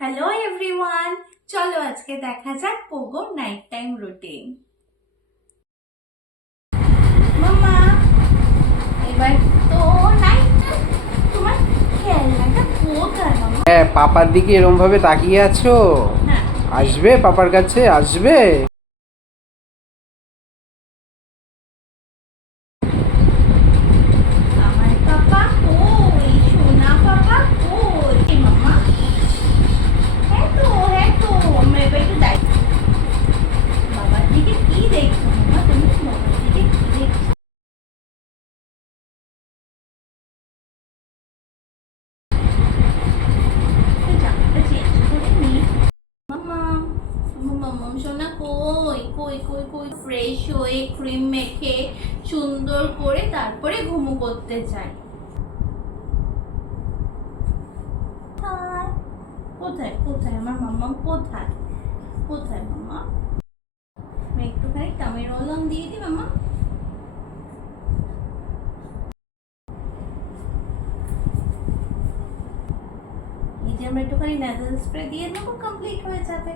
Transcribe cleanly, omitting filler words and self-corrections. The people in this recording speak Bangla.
হ্যালো এভরিওয়ান, চলো আজকে দেখা যাক পোগোর নাইট টাইম রুটিন। মামা, এবার তো নাইট টাইম, তোমার খেলনাটা কোথায় মামা? হ্যাঁ, পাপার দিকে এরম ভাবে তাকিয়ে আছো? হ্যাঁ, আসবে পাপার কাছে, আসবে? আমার পাপা কই? সোনা পাপা কই? এই মামা, হ্যাঁ তো আমরা এবার একটু যাই। বাবার দিকে কি দেখছো মামা? তুমি বাবার দিকে কি দেখছো? একটু জামাটা চেঞ্জ করে নি। মামা, মামা সোনা কই কই কই কই? ফ্রেশ হয়ে ক্রিম মেখে সুন্দর করে তারপরে ঘুমো করতে চাই। কোথায় কোথায় কোথায় আমার মাম্মা? কোথায় কোথায় মামা? আমি একটুখানি টামি রোল অন দিয়ে দিই মামা। এই যে আমরা একটুখানি নেজাল স্প্রে দিয়ে নেবো, কমপ্লিট হয়ে যাবে।